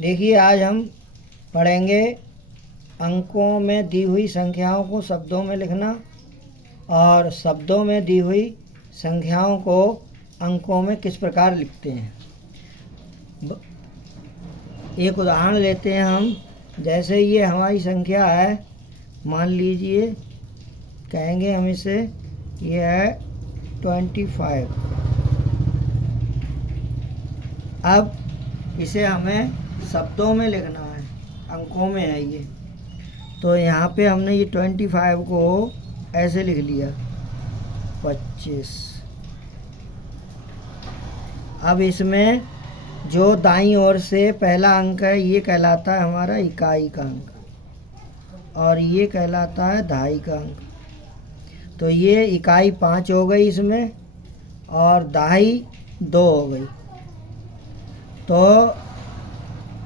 देखिए, आज हम पढ़ेंगे अंकों में दी हुई संख्याओं को शब्दों में लिखना और शब्दों में दी हुई संख्याओं को अंकों में किस प्रकार लिखते हैं। एक उदाहरण लेते हैं हम। जैसे ये हमारी संख्या है, मान लीजिए, कहेंगे हम इसे, ये है 25। अब इसे हमें शब्दों में लिखना है, अंकों में है ये। तो यहाँ पे हमने ये 25 को ऐसे लिख लिया 25। अब इसमें जो दाईं ओर से पहला अंक है ये कहलाता है हमारा इकाई का अंक और ये कहलाता है दहाई का अंक। तो ये इकाई 5 हो गई इसमें और दहाई 2 हो गई। तो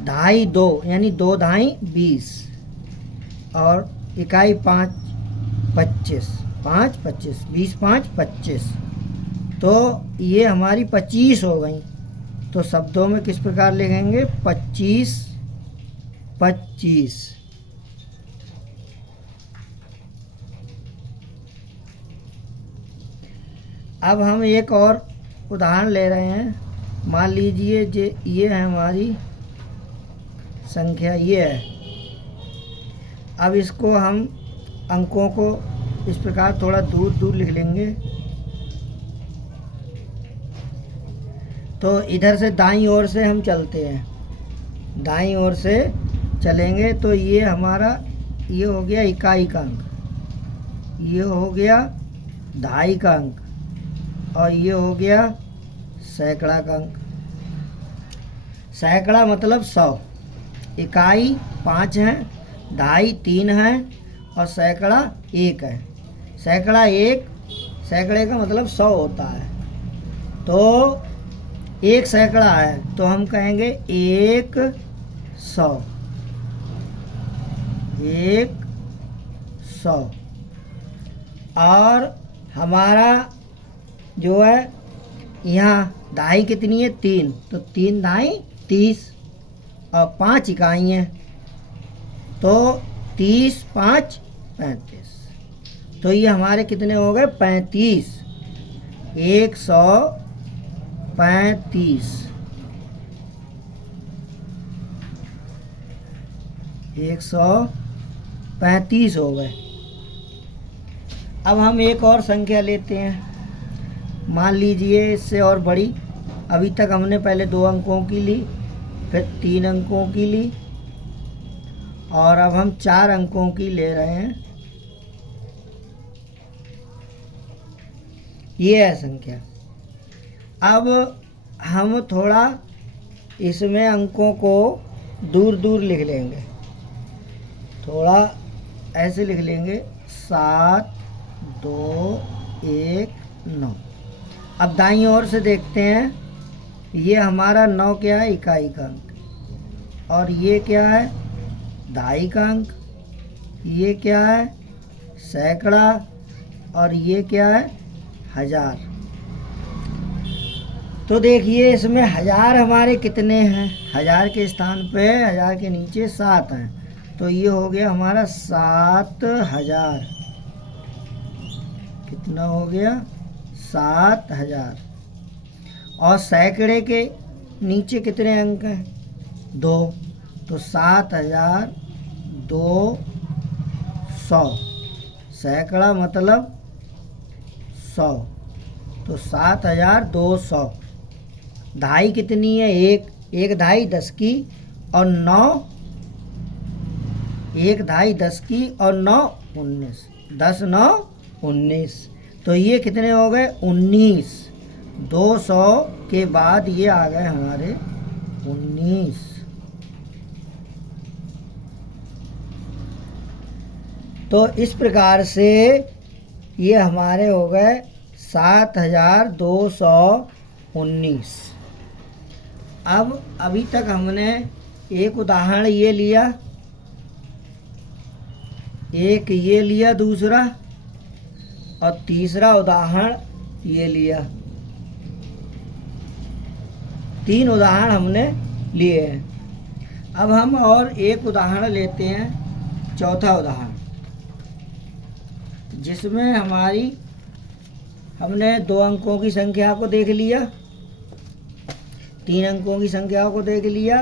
दहाई 2 यानी 2 दहाई 20 और इकाई 5 25, 5 25, 20 5 25। तो ये हमारी 25 हो गई। तो शब्दों में किस प्रकार लिखेंगे? 25 25। अब हम एक और उदाहरण ले रहे हैं। मान लीजिए ये है हमारी संख्या, ये है। अब इसको हम अंकों को इस प्रकार थोड़ा दूर दूर लिख लेंगे। तो इधर से दाईं ओर से हम चलते हैं, दाईं ओर से चलेंगे तो ये हमारा ये हो गया इकाई का अंक, ये हो गया दहाई का अंक और ये हो गया सैकड़ा का अंक। सैकड़ा मतलब 100। इकाई 5 है, दहाई 3 है और सैकड़ा 1 है। सैकड़ा 1, सैकड़े का मतलब 100 होता है। तो 1 सैकड़ा है तो हम कहेंगे 100, 100। और हमारा जो है यहाँ दहाई कितनी है? 3। तो 3 दहाई 30 और 5 इकाई हैं तो 30 5 35। तो ये हमारे कितने हो गए? 35। 135, 135 हो गए। अब हम एक और संख्या लेते हैं। मान लीजिए इससे और बड़ी। अभी तक हमने पहले 2 अंकों की ली, फिर 3 अंकों की ली और अब हम 4 अंकों की ले रहे हैं। ये है संख्या। अब हम थोड़ा इसमें अंकों को दूर दूर लिख लेंगे, थोड़ा ऐसे लिख लेंगे 7 2 1 9। अब दाईं ओर से देखते हैं, ये हमारा 9 क्या है? इकाई का अंक। और ये क्या है? दहाई का अंक। ये क्या है? सैकड़ा। और ये क्या है? 1000। तो देखिए इसमें 1000 हमारे कितने हैं? 1000 के स्थान पे, 1000 के नीचे 7 हैं। तो ये हो गया हमारा 7000। कितना हो गया? 7000। और सैकड़े के नीचे कितने अंक हैं? 2। तो 7200। सैकड़ा मतलब 100। तो 7200। दहाई कितनी है? 1 दहाई 10 की और 9, 1 दहाई 10 की और 9 19। 10 9 19। तो ये कितने हो गए? 19। 200 के बाद ये आ गए हमारे 19। तो इस प्रकार से ये हमारे हो गए 7219। अब अभी तक हमने एक उदाहरण ये लिया, एक ये लिया दूसरा, और तीसरा उदाहरण ये लिया। 3 उदाहरण हमने लिए हैं। अब हम और एक उदाहरण लेते हैं, चौथा उदाहरण, जिसमें हमने 2 अंकों की संख्या को देख लिया, 3 अंकों की संख्या को देख लिया,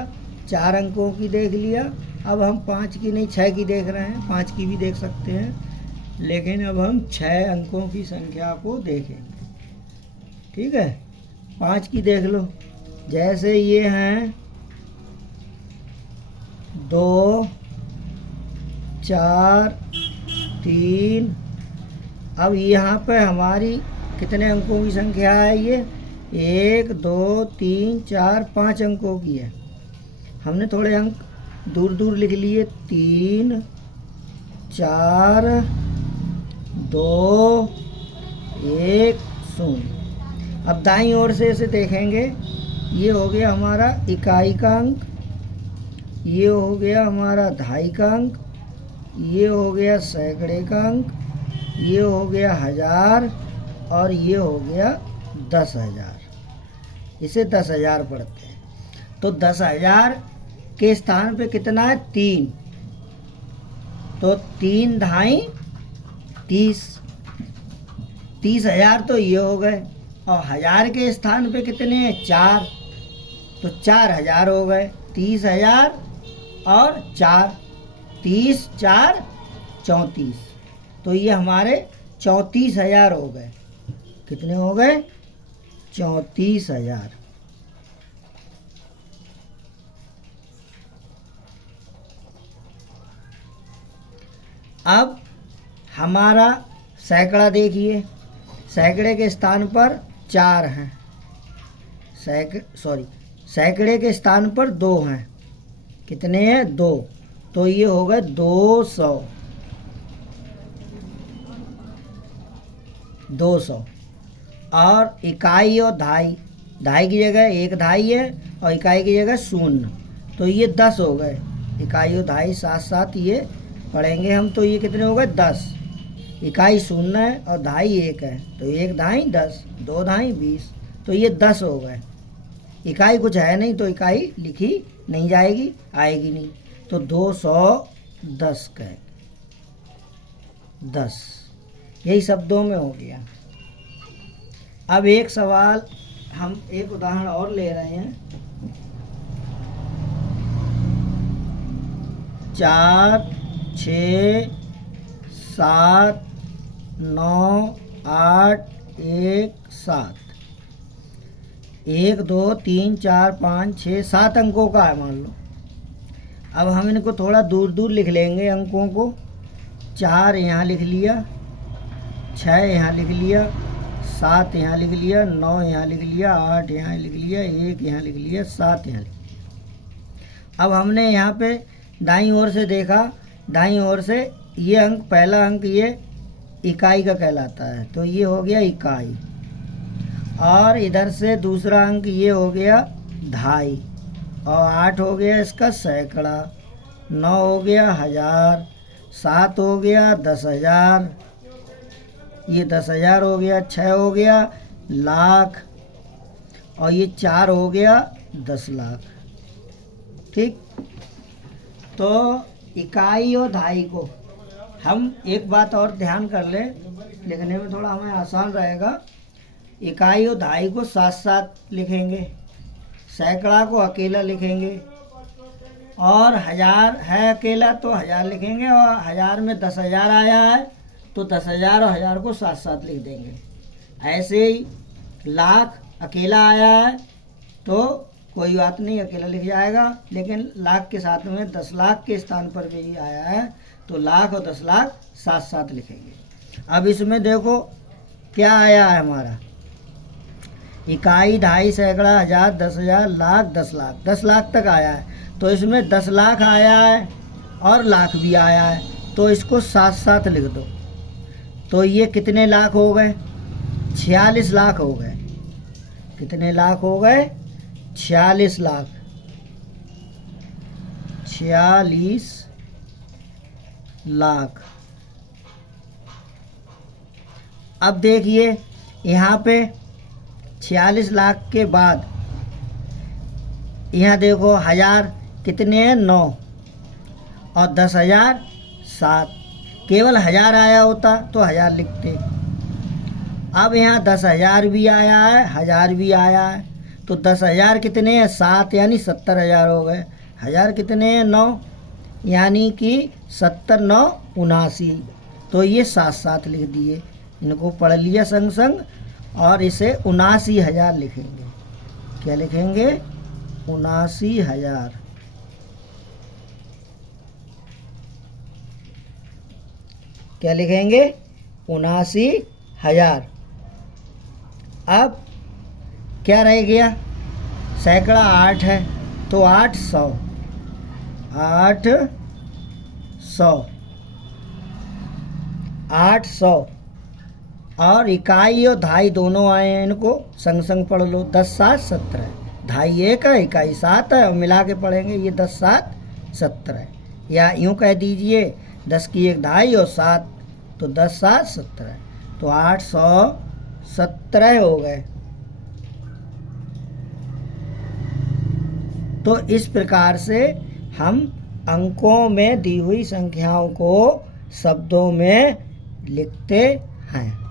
4 अंकों की देख लिया। अब हम 5 की नहीं 6 की देख रहे हैं, 5 की भी देख सकते हैं, लेकिन अब हम 6 अंकों की संख्या को देखेंगे। ठीक है, 5 की देख लो। जैसे ये हैं 2, 4, 3। अब यहाँ पे हमारी कितने अंकों की संख्या है? ये 1, 2, 3, 4, 5 अंकों की है। हमने थोड़े अंक दूर दूर लिख लिए, 3, 4, 2, 1, 0। अब दाईं ओर से इसे देखेंगे, ये हो गया हमारा इकाई का अंक, ये हो गया हमारा दहाई का अंक, ये हो गया सैकड़े का अंक, ये हो गया 1000 और ये हो गया 10,000। इसे 10,000 पढ़ते हैं। तो 10,000 के स्थान पे कितना है? 3। तो 3 दहाई 30, 30,000 तो ये हो गए। और 1000 के स्थान पे कितने हैं? 4, तो 4,000 हो गए। 30,000 और 4, 30, 4, 34। तो ये हमारे 34,000 हो गए। कितने हो गए? 34,000। अब हमारा सैकड़ा देखिए, सैकड़े के स्थान पर 4 हैं, सैकड़े के स्थान पर 2 हैं। कितने हैं? 2। तो ये हो गए 200। 200। और इकाई और दहाई, दहाई की जगह 1 दहाई है और इकाई की जगह 0, तो ये 10 हो गए। इकाई और दहाई साथ साथ ये पढ़ेंगे हम, तो ये कितने हो गए? 10। इकाई 0 है और दहाई 1 है, तो 1 दहाई 10, 2 दहाई 20, तो ये 10 हो गए। इकाई कुछ है नहीं तो इकाई लिखी नहीं जाएगी, आएगी नहीं, तो 210 कहेंगे। 10 यही शब्दों में हो गया। अब एक सवाल, हम एक उदाहरण और ले रहे हैं। 4, 6, 7, 9, 8, 1, 7। 1, 2, 3, 4, 5, 6, 7 अंकों का है मान लो। अब हम इनको थोड़ा दूर दूर लिख लेंगे अंकों को। 4 यहाँ लिख लिया, 6 यहाँ लिख लिया, 7 यहाँ लिख लिया, 9 यहाँ लिख लिया, 8 यहाँ लिख लिया, 1 यहाँ लिख लिया, 7 यहाँ लिख लिया। अब हमने यहाँ पे दाईं ओर से देखा, दाईं ओर से ये अंक, पहला अंक ये इकाई का कहलाता है, तो ये हो गया इकाई। और इधर से दूसरा अंक ये हो गया दहाई, और 8 हो गया इसका सैकड़ा, 9 हो गया 1000, 7 हो गया 10,000, ये 10,000 हो गया, 6 हो गया लाख, और ये 4 हो गया 10 लाख। ठीक, तो इकाई और दहाई को हम एक बात और ध्यान कर लें, लिखने में थोड़ा हमें आसान रहेगा। इकाई और दहाई को साथ साथ लिखेंगे, सैकड़ा को अकेला लिखेंगे, और 1000 है अकेला तो 1000 लिखेंगे, और 1000 में 10,000 आया है तो 10,000 और 1000 को साथ साथ लिख देंगे। ऐसे ही लाख अकेला आया है तो कोई बात नहीं, अकेला लिख जाएगा, लेकिन लाख के साथ में 10 लाख के स्थान पर भी आया है तो लाख और 10 लाख साथ साथ लिखेंगे। अब इसमें देखो क्या आया है हमारा, इकाई, दहाई, सैकड़ा, 1000, 10,000, लाख, 10 लाख, 10 लाख तक आया है। तो इसमें 10 लाख आया है और लाख भी आया है, तो इसको साथ साथ लिख दो। तो ये कितने लाख हो गए? 46 लाख हो गए। कितने लाख हो गए? 46 लाख। 46 लाख। अब देखिए यहाँ पे 46 लाख के बाद यहाँ देखो 1000, कितने हैं 9 और 10,000 7। केवल 1000 आया होता तो 1000 लिखते। अब यहाँ 10,000 भी आया है, 1000 भी आया है, तो 10,000 कितने हैं 7 यानी 70,000 हो गए। 1000 कितने हैं 9 यानी कि 70 9 79। तो ये साथ साथ लिख दिए, इनको पढ़ लिया संग संग, और इसे 79,000 लिखेंगे। क्या लिखेंगे 79,000। क्या लिखेंगे 79,000। अब क्या रह गया, सैकड़ा 8 है तो 800 800 और इकाई और धाई दोनों आए हैं, इनको संग संग पढ़ लो। 10 7 17, धाई 1 है, इकाई 7 है, और मिला के पढ़ेंगे ये 10 7 17। या यूँ कह दीजिए 10 की 1 धाई और 7, तो 10 7 17, तो 817 हो गए। तो इस प्रकार से हम अंकों में दी हुई संख्याओं को शब्दों में लिखते हैं।